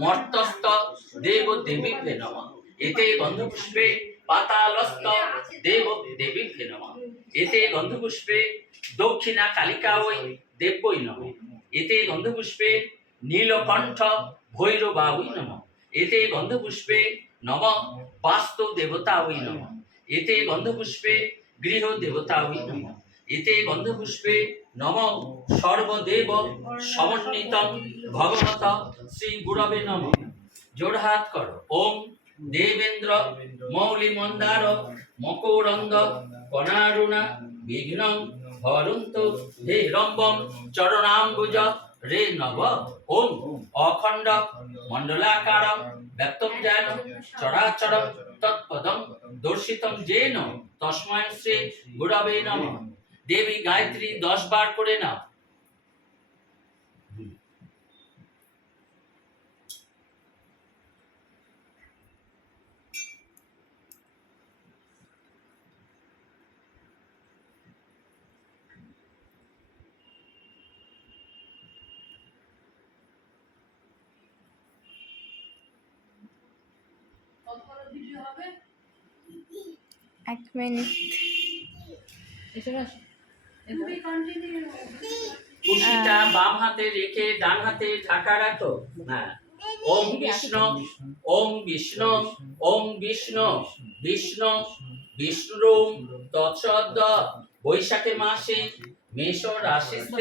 মর্তস্থ দেব দেবীভ্যে নমঃ। এতে গন্ধপুষ্পে পাতালস্থ দেব দেবীভ্যে নমঃ। এতে গন্ধপুষ্পে দক্ষিণা কালিকা ওই দেব্যই নমঃ। এতে গন্ধপুষ্পে নীলকণ্ঠ ভৈরবাবৈ নমঃ। এতে গন্ধপুষ্পে নম বাস্তু দেবতাবৈ নমঃ। এতে গন্ধপুষ্পে গৃহ দেবতাবৈ নমঃ। এতে গন্ধপুষ্পে নম সর্বদেব সমন্বিতং ভগবত শ্রী গুরবে নমঃ। জোড়হাত করো। ওম দেবেন্দ্র মৌলি মন্দার মকরন্দ কণারুণা বিঘ্নং হরন্তু হে রম্বম চরণাম্বুজ রে নব। ওম অখণ্ড মণ্ডলাকারম ব্যক্তম যেন চরাচরম তৎপদম দর্শিতম যেন তস্মৈ শ্রী গুরবে নমঃ। দেবী গায়ত্রী 10 বার করে নাও। এক মিনিট। কুশিটা বাম হাতে রেখে ডান হাতে ঢাকা রাখো। হ্যাঁ। ওম বিষ্ণু ওম বিষ্ণু ওম বিষ্ণু বিষ্ণু বিষ্ণু তৎসদ। বৈশাখে মাসে মেষ রাশিতে